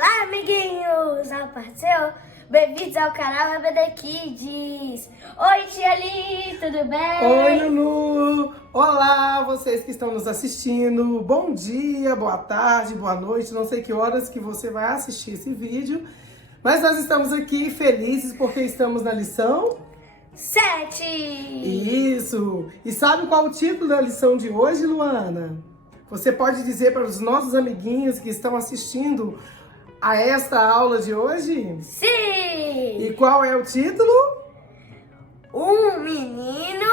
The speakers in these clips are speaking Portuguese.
Olá, amiguinhos! Apareceu? Bem-vindos ao canal EBD Kids! Oi, tia Li, tudo bem? Oi, Lulu! Olá, vocês que estão nos assistindo. Bom dia, boa tarde, boa noite. Não sei que horas que você vai assistir esse vídeo, mas nós estamos aqui felizes porque estamos na lição 7! Isso! E sabe qual o título da lição de hoje, Luana? Você pode dizer para os nossos amiguinhos que estão assistindo a esta aula de hoje? Sim! E qual é o título? Um menino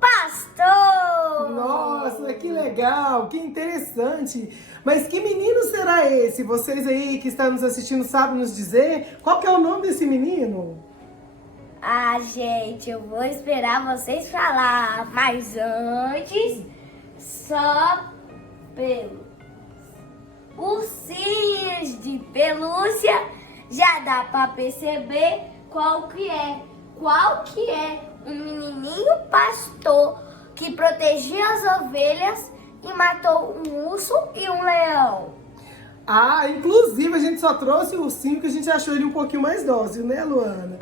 pastor! Nossa, que legal, que interessante. Mas que menino será esse? Vocês aí que estão nos assistindo sabem nos dizer? Qual que é o nome desse menino? Ah, gente, eu vou esperar vocês falar, mas antes, só pelos ursinhos de pelúcia já dá pra perceber qual que é um menininho pastor que protegia as ovelhas e matou um urso e um leão. Ah, inclusive a gente só trouxe o ursinho que a gente achou ele um pouquinho mais dócil, né, Luana?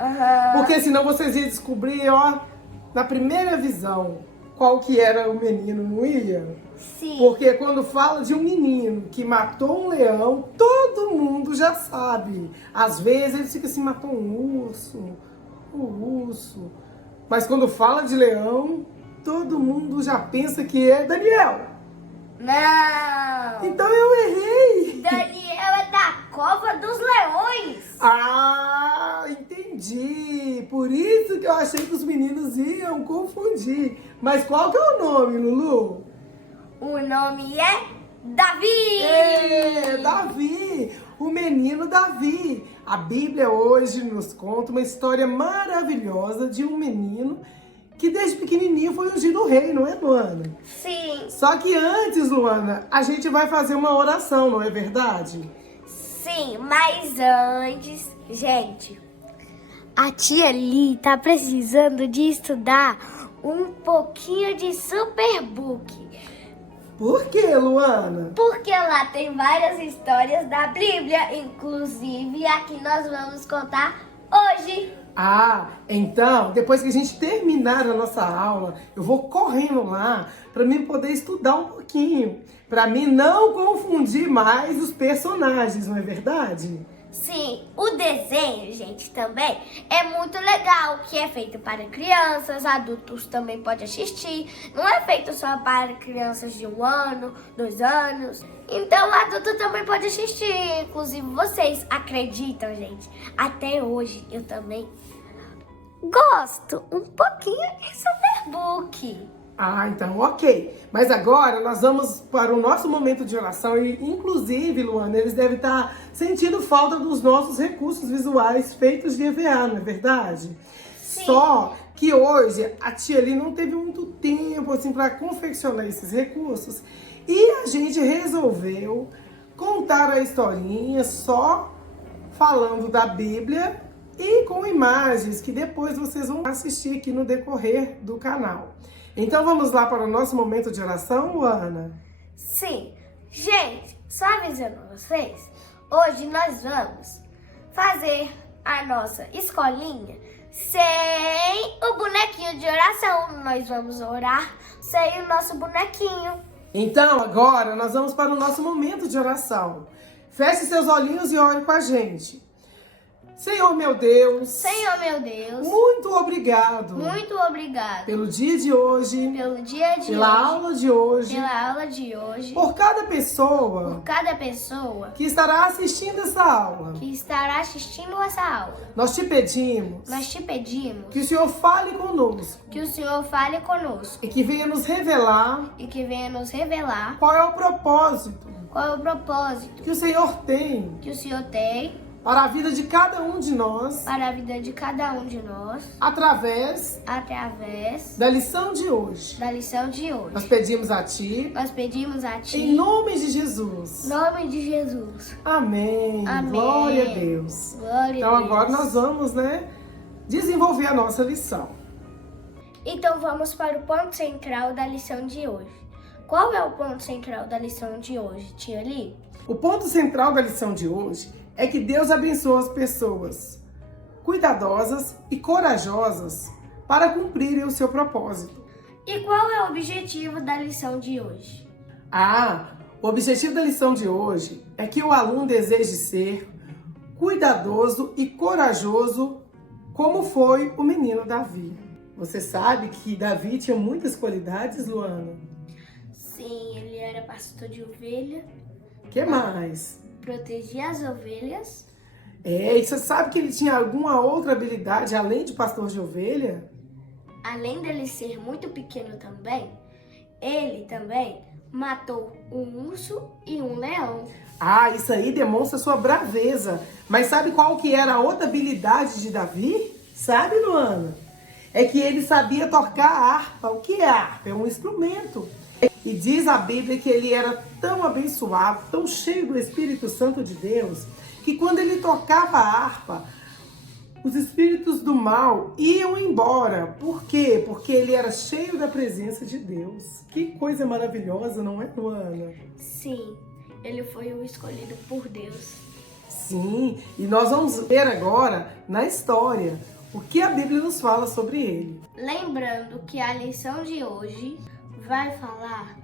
Porque senão vocês iam descobrir, ó, na primeira visão, qual que era o menino, não ia? Sim. Porque quando fala de um menino que matou um leão, todo mundo já sabe. Às vezes ele fica assim, matou um urso. Mas quando fala de leão, todo mundo já pensa que é Daniel. Não! Então eu errei. Daniel é da cova dos leões. Ah, entendi. Por isso que eu achei que os meninos iam confundir. Mas qual que é o nome, Lulu? O nome é Davi. É, Davi, o menino Davi. A Bíblia hoje nos conta uma história maravilhosa de um menino que desde pequenininho foi ungido rei, não é, Luana? Sim. Só que antes, Luana, a gente vai fazer uma oração, não é verdade? Sim, mas antes, gente, a tia Li tá precisando de estudar um pouquinho de Superbook. Por que, Luana? Porque lá tem várias histórias da Bíblia, inclusive a que nós vamos contar hoje. Ah, então, depois que a gente terminar a nossa aula, eu vou correndo lá para mim poder estudar um pouquinho, para mim não confundir mais os personagens, não é verdade? Sim, o desenho, gente, também é muito legal, que é feito para crianças, adultos também podem assistir. Não é feito só para crianças de 1 ano, 2 anos. Então, adulto também pode assistir, inclusive vocês acreditam, gente? Até hoje eu também gosto um pouquinho de Superbook. Ah, então, ok. Mas agora nós vamos para o nosso momento de oração e, inclusive, Luana, eles devem estar sentindo falta dos nossos recursos visuais feitos de EVA, não é verdade? Sim. Só que hoje a tia ali não teve muito tempo assim para confeccionar esses recursos e a gente resolveu contar a historinha só falando da Bíblia e com imagens que depois vocês vão assistir aqui no decorrer do canal. Então vamos lá para o nosso momento de oração, Luana? Sim. Gente, só avisando vocês, hoje nós vamos fazer a nossa escolinha sem o bonequinho de oração. Nós vamos orar sem o nosso bonequinho. Então agora nós vamos para o nosso momento de oração. Feche seus olhinhos e ore com a gente. Senhor meu Deus, Senhor meu Deus, muito obrigado muito obrigado pelo dia de hoje, pelo dia de pela hoje, aula de hoje, pela aula de hoje, por cada pessoa por cada pessoa que estará assistindo essa aula. que estará assistindo essa aula. Nós te pedimos Nós te pedimos que o Senhor fale conosco que o Senhor fale conosco e que venha nos revelar e que venha nos revelar qual é o propósito qual é o propósito que o Senhor tem que o Senhor tem para a vida de cada um de nós para a vida de cada um de nós através através da lição de hoje. da lição de hoje. Nós pedimos a Ti, Nós pedimos a Ti, em nome de Jesus. em nome de Jesus. Amém. Amém. Glória a Deus. Glória Então a Deus. agora nós vamos, desenvolver a nossa lição. Então vamos para o ponto central da lição de hoje. Qual é o ponto central da lição de hoje, tia Li? O ponto central da lição de hoje é que Deus abençoa as pessoas cuidadosas e corajosas para cumprirem o seu propósito. E qual é o objetivo da lição de hoje? O objetivo da lição de hoje é que o aluno deseje ser cuidadoso e corajoso, como foi o menino Davi. Você sabe que Davi tinha muitas qualidades, Luana? Sim, ele era pastor de ovelha. Que mais? Protegia as ovelhas. E você sabe que ele tinha alguma outra habilidade além de pastor de ovelha? Além dele ser muito pequeno também, ele também matou um urso e um leão. Isso aí demonstra sua braveza. Mas sabe qual que era a outra habilidade de Davi? Sabe, Luana? É que ele sabia tocar a harpa. O que é a harpa? É um instrumento. E diz a Bíblia que ele era tão abençoado, tão cheio do Espírito Santo de Deus, que quando ele tocava a harpa, os espíritos do mal iam embora. Por quê? Porque ele era cheio da presença de Deus. Que coisa maravilhosa, não é, Luana? Sim, ele foi o escolhido por Deus. Sim, e nós vamos ver agora na história o que a Bíblia nos fala sobre ele. Lembrando que a lição de hoje vai falar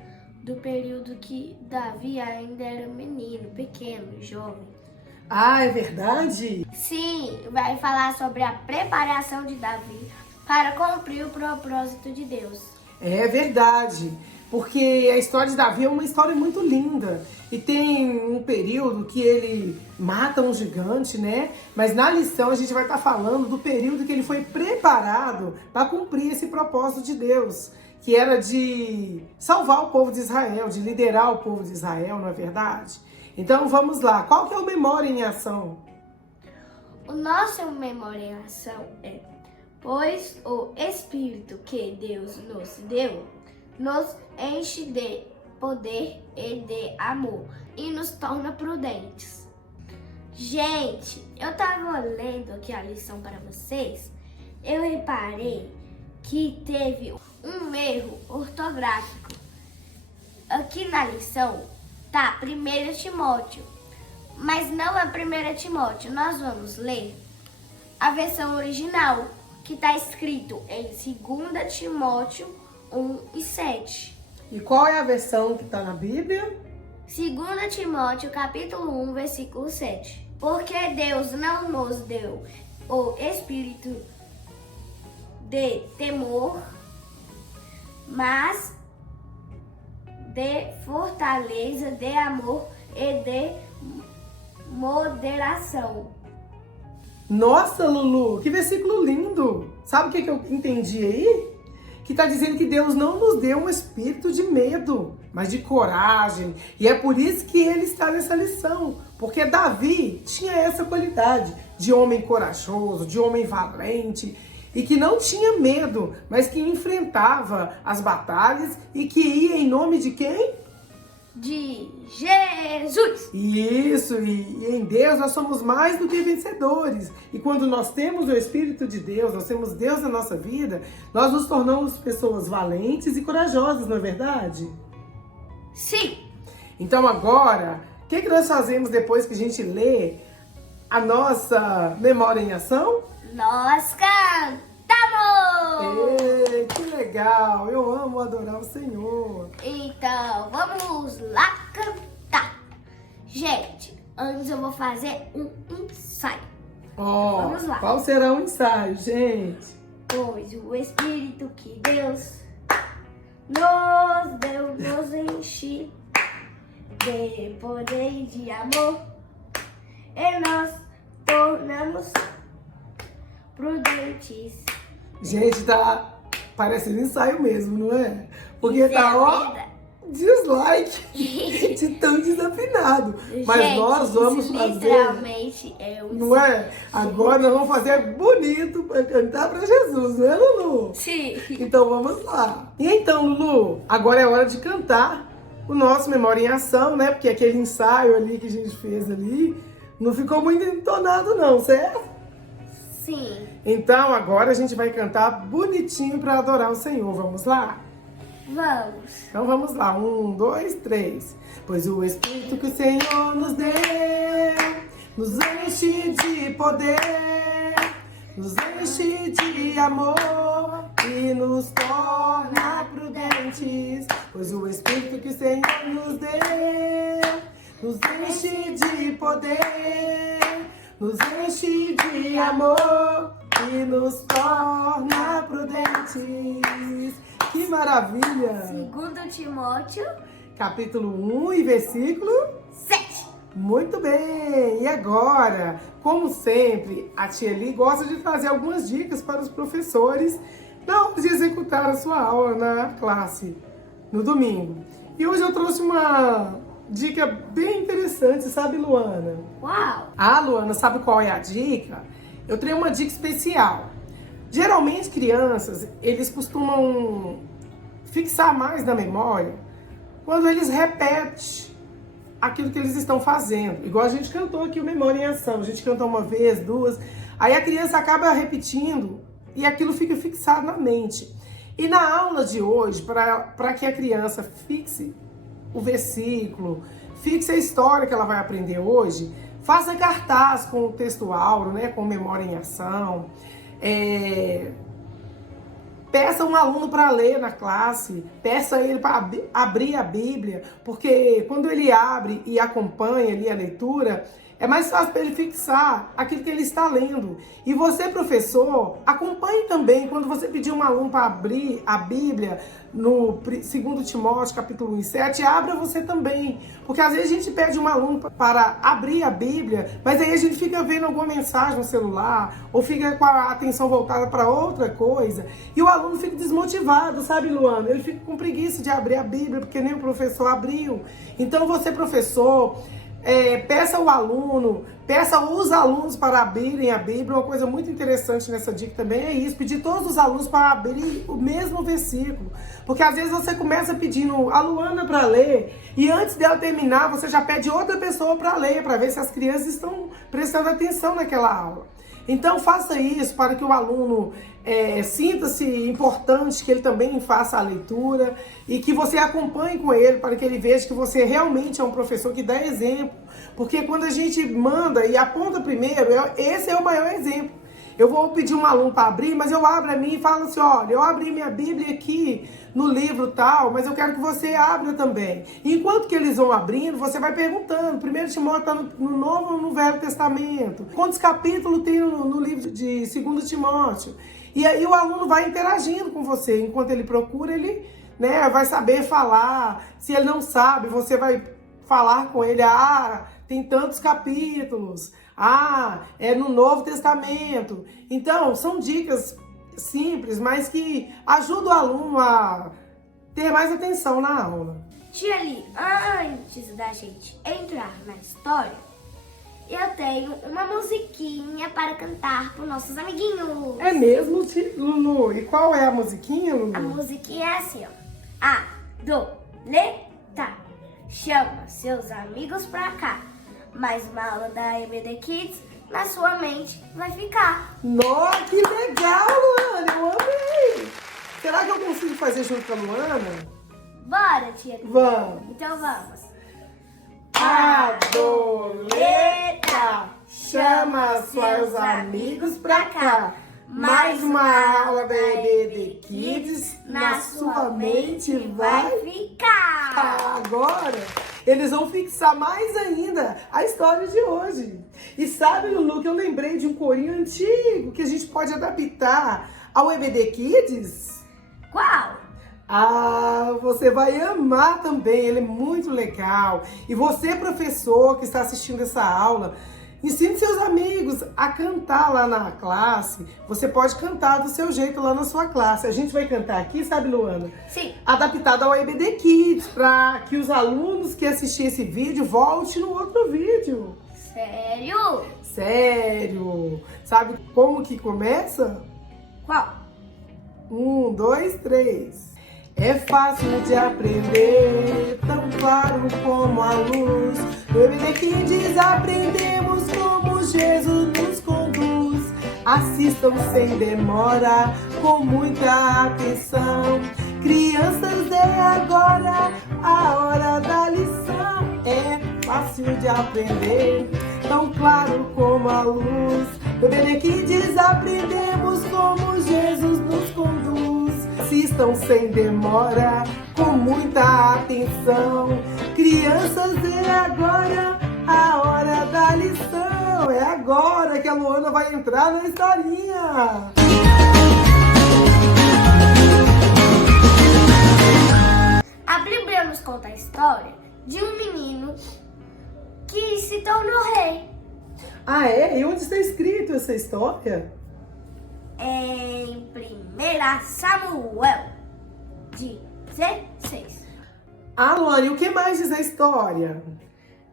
do período que Davi ainda era menino, pequeno, jovem. É verdade? Sim, vai falar sobre a preparação de Davi para cumprir o propósito de Deus. É verdade, porque a história de Davi é uma história muito linda. E tem um período que ele mata um gigante, né? Mas na lição a gente vai estar falando do período que ele foi preparado para cumprir esse propósito de Deus, que era de salvar o povo de Israel, de liderar o povo de Israel, não é verdade? Então vamos lá, qual que é o Memória em Ação? O nosso Memória em Ação é: pois o Espírito que Deus nos deu nos enche de poder e de amor e nos torna prudentes. Gente, eu tava lendo aqui a lição para vocês, eu reparei que teve um erro ortográfico. Aqui na lição tá 1 Timóteo, mas não é 1 Timóteo. Nós vamos ler a versão original, que está escrito em 2 Timóteo 1:7. E qual é a versão que está na Bíblia? 2 Timóteo capítulo 1, versículo 7. Porque Deus não nos deu o espírito de temor, mas de fortaleza, de amor e de moderação. Nossa, Lulu, que versículo lindo! Sabe o que eu entendi aí? Que está dizendo que Deus não nos deu um espírito de medo, mas de coragem. E é por isso que ele está nessa lição. Porque Davi tinha essa qualidade de homem corajoso, de homem valente, e que não tinha medo, mas que enfrentava as batalhas e que ia em nome de quem? De Jesus! Isso, e em Deus nós somos mais do que vencedores. E quando nós temos o Espírito de Deus, nós temos Deus na nossa vida, nós nos tornamos pessoas valentes e corajosas, não é verdade? Sim! Então agora, o que nós fazemos depois que a gente lê a nossa Memória em Ação? Nós cantamos! Que legal! Eu amo adorar o Senhor. Então, vamos lá cantar. Gente, antes eu vou fazer um ensaio. Vamos lá. Qual será o ensaio, gente? Pois o Espírito que Deus nos deu, nos enche de poder e de amor, e nós tornamos prudentes. Gente, tá parecendo ensaio mesmo, não é? Porque tá, ó, dislike de tão desafinado. Mas gente, nós vamos fazer... literalmente é um... Não é? Agora nós vamos fazer bonito pra cantar pra Jesus, não é, Lulu? Sim. Então vamos lá. E então, Lulu, agora é hora de cantar o nosso Memória em Ação, né? Porque aquele ensaio ali que a gente fez ali não ficou muito entonado não, certo? Sim. Então agora a gente vai cantar bonitinho para adorar o Senhor. Vamos lá? Vamos. Então vamos lá. 1, 2, 3. Pois o Espírito que o Senhor nos deu nos enche de poder, nos enche de amor e nos torna prudentes, pois o Espírito que o Senhor nos deu nos enche de poder, nos enche de amor e nos torna prudentes. Que maravilha! 2 Timóteo, capítulo 1 e versículo 7. Muito bem! E agora, como sempre, a tia Eli gosta de trazer algumas dicas para os professores na hora de executar a sua aula na classe, no domingo. E hoje eu trouxe uma dica bem interessante, sabe, Luana? Uau! Ah, Luana, sabe qual é a dica? Eu tenho uma dica especial. Geralmente, crianças, eles costumam fixar mais na memória quando eles repetem aquilo que eles estão fazendo. Igual a gente cantou aqui o Memória em Ação. A gente cantou uma vez, duas. Aí a criança acaba repetindo e aquilo fica fixado na mente. E na aula de hoje, para que a criança fixe o versículo, fixe a história que ela vai aprender hoje, faça cartaz com o texto áureo, né, com Memória em Ação. Peça um aluno para ler na classe, peça ele para abrir a Bíblia, porque quando ele abre e acompanha ali a leitura, é mais fácil para ele fixar aquilo que ele está lendo. E você, professor, acompanhe também. Quando você pedir um aluno para abrir a Bíblia no 2 Timóteo, capítulo 1 e 7, abra você também. Porque às vezes a gente pede um aluno para abrir a Bíblia, mas aí a gente fica vendo alguma mensagem no celular, ou fica com a atenção voltada para outra coisa, e o aluno fica desmotivado, sabe, Luana? Ele fica com preguiça de abrir a Bíblia, porque nem o professor abriu. Então você, professor, peça o aluno, peça os alunos para abrirem a Bíblia. Uma coisa muito interessante nessa dica também é isso, pedir todos os alunos para abrirem o mesmo versículo. Porque às vezes você começa pedindo a Luana para ler e antes dela terminar você já pede outra pessoa para ler, para ver se as crianças estão prestando atenção naquela aula. Então faça isso para que o aluno sinta-se importante, que ele também faça a leitura e que você acompanhe com ele para que ele veja que você realmente é um professor que dá exemplo. Porque quando a gente manda e aponta primeiro, esse é o maior exemplo. Eu vou pedir um aluno para abrir, mas eu abro a minha e falo assim, olha, eu abri minha Bíblia aqui no livro tal, mas eu quero que você abra também. E enquanto que eles vão abrindo, você vai perguntando. 1 Timóteo está no Novo ou no Velho Testamento? Quantos capítulos tem no livro de 2 Timóteo? E aí o aluno vai interagindo com você. Enquanto ele procura, ele vai saber falar. Se ele não sabe, você vai falar com ele. Tem tantos capítulos. É no Novo Testamento. Então, são dicas simples, mas que ajudam o aluno a ter mais atenção na aula. Tia Li, antes da gente entrar na história, eu tenho uma musiquinha para cantar para os nossos amiguinhos. É mesmo, Lulu? E qual é a musiquinha, Lulu? A musiquinha é assim, ó. Adoleta, chama seus amigos pra cá. Mais uma aula da EBD Kids na sua mente vai ficar. Nossa, que legal, Luana! Eu amei! Será que eu consigo fazer junto com a Luana? Bora, tia Li. Vamos! Então vamos. Adoleta, chama seus amigos pra cá. Mais uma aula da EBD Kids na sua mente vai ficar. Agora eles vão fixar mais ainda a história de hoje. E sabe, Lulu, que eu lembrei de um corinho antigo que a gente pode adaptar ao EBD Kids? Qual? Você vai amar também, ele é muito legal. E você, professor que está assistindo essa aula, ensine seus amigos a cantar lá na classe. Você pode cantar do seu jeito lá na sua classe. A gente vai cantar aqui, sabe, Luana? Sim. Adaptado ao EBD Kids, para que os alunos que assistirem esse vídeo voltem no outro vídeo. Sério? Sério. Sabe como que começa? Qual? 1, 2, 3. É fácil de aprender, tão claro como a luz. No EBD Kids aprendemos como Jesus nos conduz. Assistam sem demora, com muita atenção. Crianças, é agora a hora da lição. É fácil de aprender, tão claro como a luz. No Benequides aprendemos como Jesus nos conduz. Assistam sem demora, com muita atenção. Crianças, é agora a hora da lição. É agora que a Luana vai entrar na historinha. A Bíblia nos conta a história de um menino que se tornou rei. Ah, é? E onde está escrito essa história? Em 1 Samuel 16. Ah, Luana, e o que mais diz a história?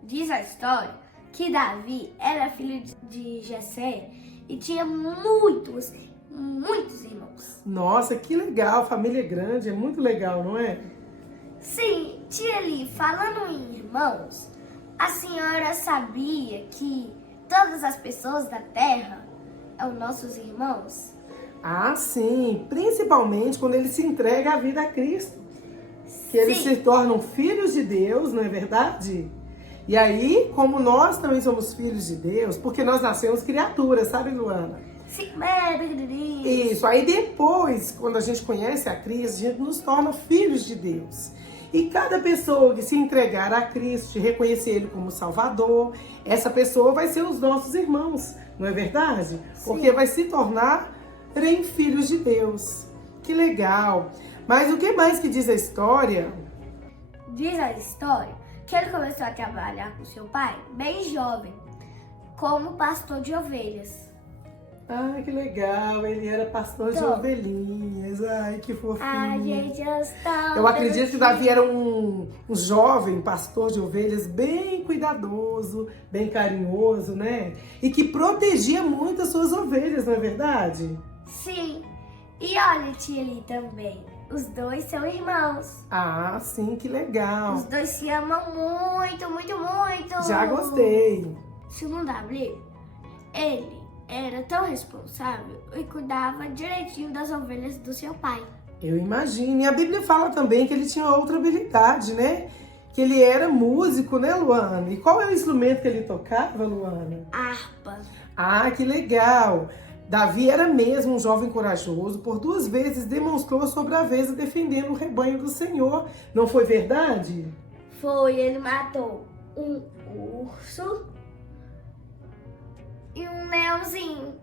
Diz a história que Davi era filho de Jessé e tinha muitos irmãos. Nossa, que legal, família grande, é muito legal, não é? Sim, tia Li, falando em irmãos, a senhora sabia que todas as pessoas da terra são nossos irmãos? Ah, sim, principalmente quando ele se entrega a vida a Cristo. Que eles se tornam filhos de Deus, não é verdade? E aí, como nós também somos filhos de Deus, porque nós nascemos criaturas, sabe, Luana? Sim, Isso, aí depois, quando a gente conhece a Cristo, a gente nos torna filhos de Deus. E cada pessoa que se entregar a Cristo, reconhecer Ele como Salvador, essa pessoa vai ser os nossos irmãos, não é verdade? Porque vai se tornar filhos de Deus. Que legal! Mas o que mais que diz a história? Diz a história que ele começou a trabalhar com seu pai bem jovem, como pastor de ovelhas. Ah, que legal! Ele era pastor de ovelhinhas. Ai, que fofinho! Eu acredito que Davi era um jovem pastor de ovelhas bem cuidadoso, bem carinhoso, né? E que protegia muito as suas ovelhas, não é verdade? Sim. E olha, tia Ali também. Os dois são irmãos. Ah, sim, que legal. Os dois se amam muito, muito, muito. Já gostei. Segundo a Bíblia, ele era tão responsável e cuidava direitinho das ovelhas do seu pai. Eu imagino. E a Bíblia fala também que ele tinha outra habilidade, né? Que ele era músico, né, Luana? E qual é o instrumento que ele tocava, Luana? Harpa. Ah, que legal. Davi era mesmo um jovem corajoso, por 2 vezes demonstrou sua braveza defendendo o rebanho do Senhor. Não foi verdade? Foi, ele matou um urso e um leãozinho.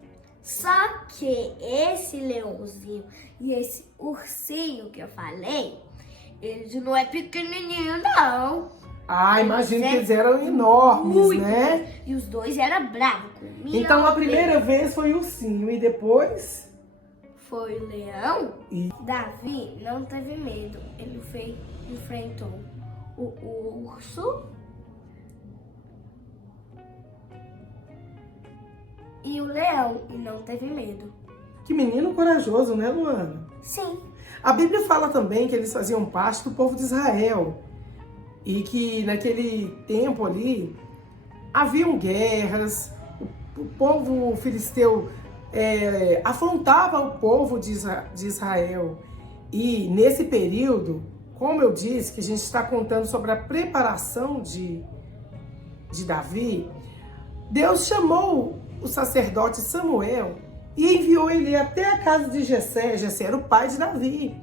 Só que esse leãozinho e esse ursinho que eu falei, eles não é pequenininho não. Ah, imagino que eles eram enormes, né? E os dois eram bravos comigo. Então a primeira vez foi o ursinho e depois? Foi o leão. Davi não teve medo. Ele enfrentou o urso e o leão e não teve medo. Que menino corajoso, né, Luana? Sim. A Bíblia fala também que eles faziam parte do povo de Israel. E que naquele tempo ali haviam guerras, o povo filisteu afrontava o povo de Israel. E nesse período, como eu disse, que a gente está contando sobre a preparação de Davi, Deus chamou o sacerdote Samuel e enviou ele até a casa de Jessé. Jessé era o pai de Davi.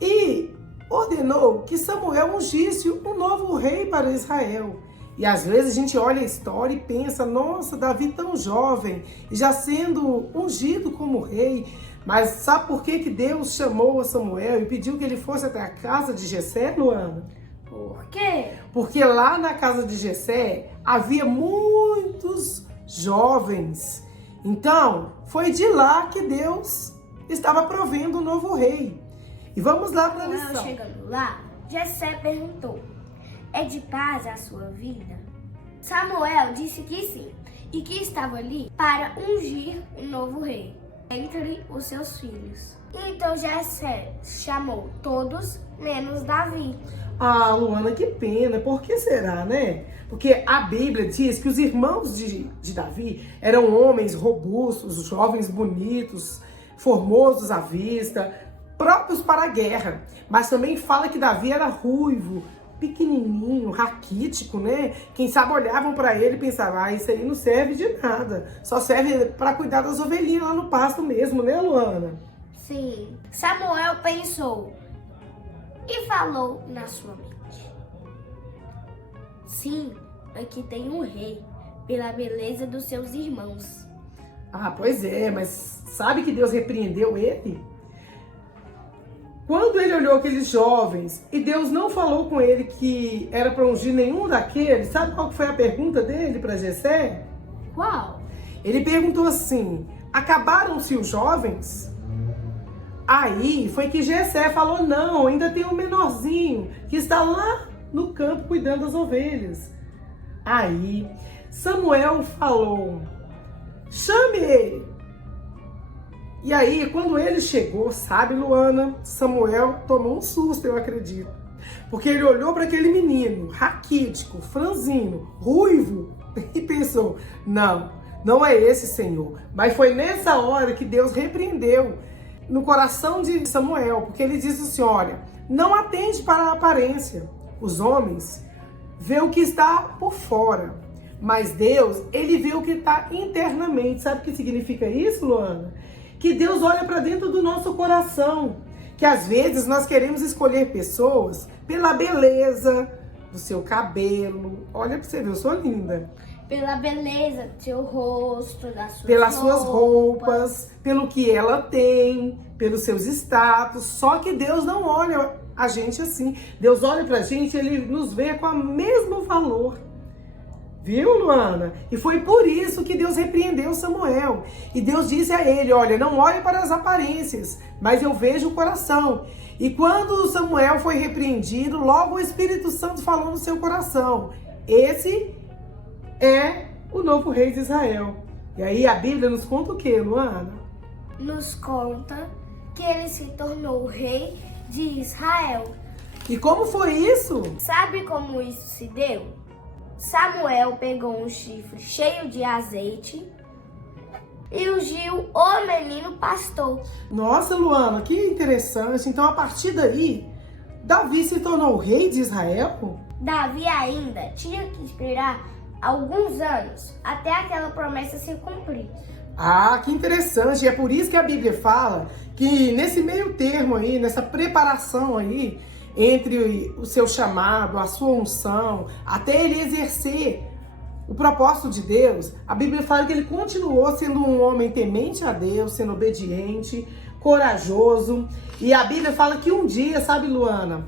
E ordenou que Samuel ungisse um novo rei para Israel. E às vezes a gente olha a história e pensa, nossa, Davi tão jovem e já sendo ungido como rei. Mas sabe por que Deus chamou Samuel e pediu que ele fosse até a casa de Jessé, Luana? Por quê? Porque lá na casa de Jessé havia muitos jovens. Então, foi de lá que Deus estava provendo um novo rei. E vamos lá para a lição. Chegando lá, Jessé perguntou: é de paz a sua vida? Samuel disse que sim, e que estava ali para ungir um novo rei entre os seus filhos. Então Jessé chamou todos, menos Davi. Ah, Luana, que pena. Por que será, né? Porque a Bíblia diz que os irmãos de Davi eram homens robustos, jovens bonitos, formosos à vista, próprios para a guerra. Mas também fala que Davi era ruivo, pequenininho, raquítico, né? Quem sabe olhavam para ele e pensavam, ah, isso aí não serve de nada. Só serve para cuidar das ovelhinhas lá no pasto mesmo, né, Luana? Sim. Samuel pensou e falou na sua mente. Sim, aqui tem um rei, pela beleza dos seus irmãos. Ah, pois é, mas sabe que Deus repreendeu ele? Quando ele olhou aqueles jovens e Deus não falou com ele que era para ungir nenhum daqueles, sabe qual que foi a pergunta dele para Jessé? Qual? Ele perguntou assim: acabaram-se os jovens? Aí foi que Jessé falou: não, ainda tem um menorzinho que está lá no campo cuidando das ovelhas. Aí Samuel falou: chame ele. E aí, quando ele chegou, sabe, Luana, Samuel tomou um susto, eu acredito. Porque ele olhou para aquele menino, raquítico, franzino, ruivo, e pensou: não, não é esse Senhor. Mas foi nessa hora que Deus repreendeu no coração de Samuel, porque ele disse assim: olha, não atende para a aparência. Os homens vê o que está por fora, mas Deus, ele vê o que está internamente. Sabe o que significa isso, Luana? Que Deus olha para dentro do nosso coração. Que às vezes nós queremos escolher pessoas pela beleza do seu cabelo. Olha para você ver, eu sou linda. Pela beleza do seu rosto, das suas Pelas suas roupas, pelo que ela tem, pelos seus status. Só que Deus não olha a gente assim. Deus olha pra gente, ele nos vê com o mesmo valor. Viu, Luana? E foi por isso que Deus repreendeu Samuel. E Deus disse a ele: olha, não olhe para as aparências, mas eu vejo o coração. E quando Samuel foi repreendido, logo o Espírito Santo falou no seu coração: esse é o novo rei de Israel. E aí a Bíblia nos conta o quê, Luana? Nos conta que ele se tornou o rei de Israel. E como foi isso? Sabe como isso se deu? Samuel pegou um chifre cheio de azeite e ungiu o menino pastor. Nossa, Luana, que interessante. Então, a partir daí, Davi se tornou o rei de Israel? Davi ainda tinha que esperar alguns anos até aquela promessa se cumprir. Ah, que interessante. E é por isso que a Bíblia fala que nesse meio termo aí, nessa preparação aí, entre o seu chamado, a sua unção, até ele exercer o propósito de Deus, a Bíblia fala que ele continuou sendo um homem temente a Deus, sendo obediente, corajoso. E a Bíblia fala que um dia, sabe, Luana,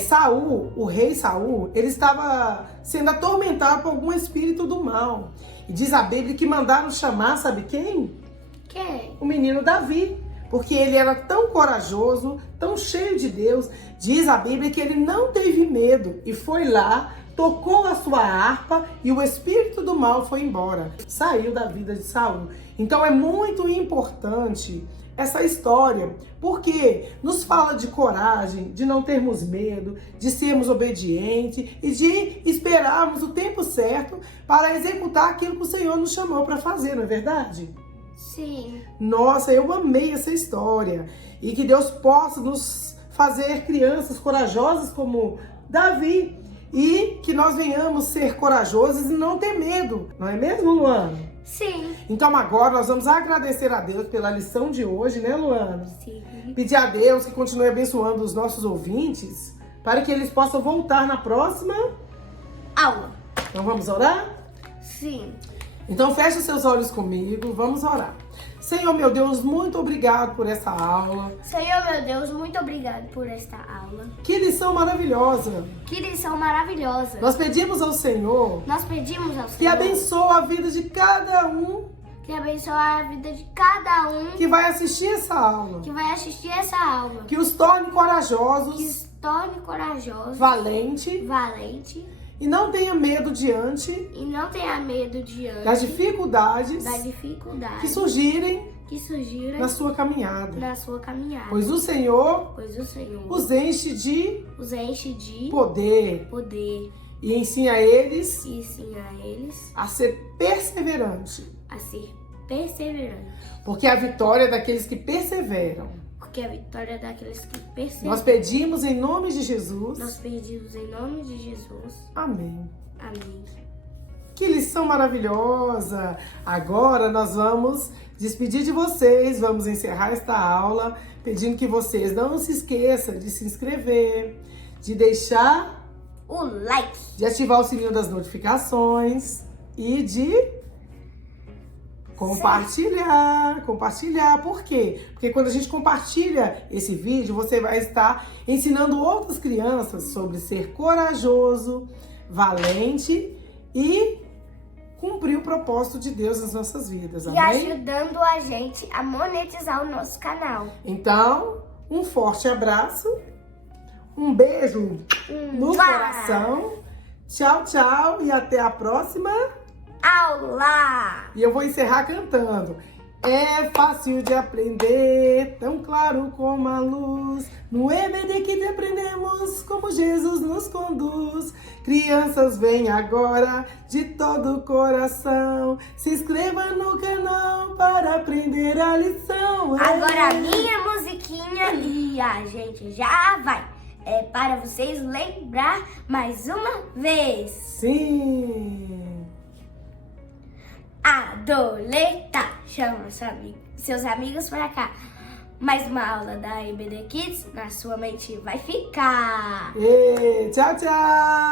Saul, o rei Saul, ele estava sendo atormentado por algum espírito do mal. E diz a Bíblia que mandaram chamar, sabe quem? Quem? O menino Davi. Porque ele era tão corajoso, tão cheio de Deus. Diz a Bíblia que ele não teve medo e foi lá, tocou a sua harpa e o espírito do mal foi embora. Saiu da vida de Saul. Então é muito importante essa história, porque nos fala de coragem, de não termos medo, de sermos obedientes e de esperarmos o tempo certo para executar aquilo que o Senhor nos chamou para fazer, não é verdade? Sim. Nossa, eu amei essa história. E que Deus possa nos fazer crianças corajosas como Davi. E que nós venhamos ser corajosos e não ter medo. Não é mesmo, Luana? Sim. Então agora nós vamos agradecer a Deus pela lição de hoje, né, Luana? Sim. Pedir a Deus que continue abençoando os nossos ouvintes para que eles possam voltar na próxima Aula. Então vamos orar? Sim. Então feche seus olhos comigo, vamos orar. Senhor, meu Deus, muito obrigado por essa aula. Senhor, meu Deus, muito obrigado por esta aula. Que lição maravilhosa. Que lição maravilhosa. Nós pedimos ao Senhor Nós pedimos ao que Senhor abençoe a vida de cada um que abençoe a vida de cada um que vai assistir essa aula. que vai assistir essa aula. Que os torne Que corajosos, se torne corajoso, valente valente e não tenha medo diante e não tenha medo diante das dificuldades da dificuldade que surgirem que surgirem na sua caminhada. na sua caminhada. Pois o Senhor Pois o Senhor os enche de os enche de poder poder e ensina a eles e ensina a eles a ser perseverante. a ser perseverantes. Porque a vitória é daqueles que perseveram. porque a vitória é daqueles que perseveram. Nós pedimos em nome de Jesus. Nós pedimos em nome de Jesus. Amém. Amém. Que lição maravilhosa! Agora nós vamos despedir de vocês, vamos encerrar esta aula, pedindo que vocês não se esqueçam de se inscrever, de deixar O like. de ativar o sininho das notificações e de compartilhar. Compartilhar. Por quê? Porque quando a gente compartilha esse vídeo, você vai estar ensinando outras crianças sobre ser corajoso, valente e cumprir o propósito de Deus nas nossas vidas. E Amém? ajudando a gente a monetizar o nosso canal. Então, um forte abraço, um beijo no coração. Tchau, tchau e até a próxima. Aula! E eu vou encerrar cantando. É fácil de aprender, tão claro como a luz. No EBD que aprendemos como Jesus nos conduz. Crianças, vem agora de todo o coração. Se inscreva no canal para aprender a lição. Agora a minha musiquinha e a gente já vai. É para vocês lembrar mais uma vez. Sim. Adoleta, chama seus amigos pra cá. Mais uma aula da EBD Kids na sua mente vai ficar. E, tchau, tchau.